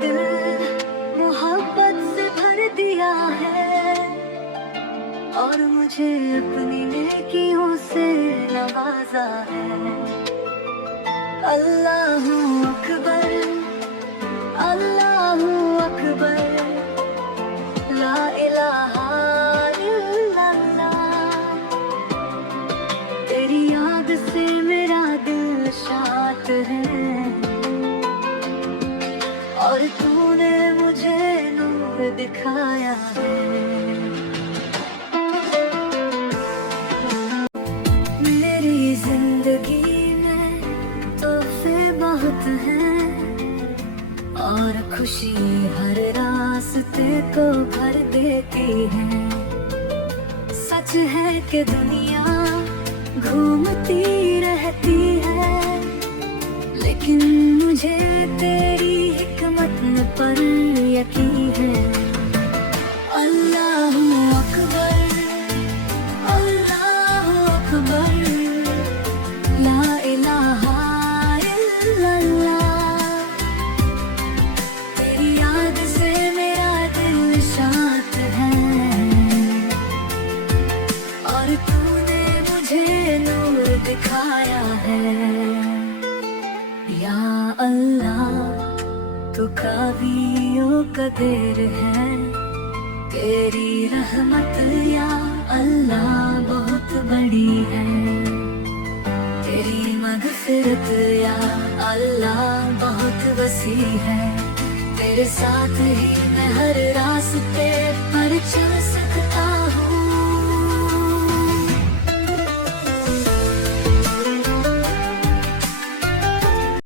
दिल मोहब्बत से भर दिया है और मुझे अपनी नेकियों से नवाजा है। अल्लाहू अकबर, अल्लाहू अकबर, ला इलाहा इल्लल्लाह। तेरी याद से मेरा दिल शांत है और तूने मुझे नूर दिखाया है। मेरी जिंदगी में तोहफे बहुत हैं और खुशी हर रास्ते को भर देती है। सच है कि दुनिया घूमती रहती है, लेकिन मुझे तेरी हिकमत पर यकीन है। अल्लाहू अकबर, अल्लाहू अकबर, ला इलाहा इल्लल्लाह। तेरी याद से मेरा दिल शांत है और तूने मुझे नूर दिखाया है। या अल्लाह तू काबियों कदीर है, तेरी रहमत या अल्लाह बहुत बड़ी है। तेरी मगफिरत या अल्लाह बहुत वसी है। तेरे साथ ही मैं हर रास्ते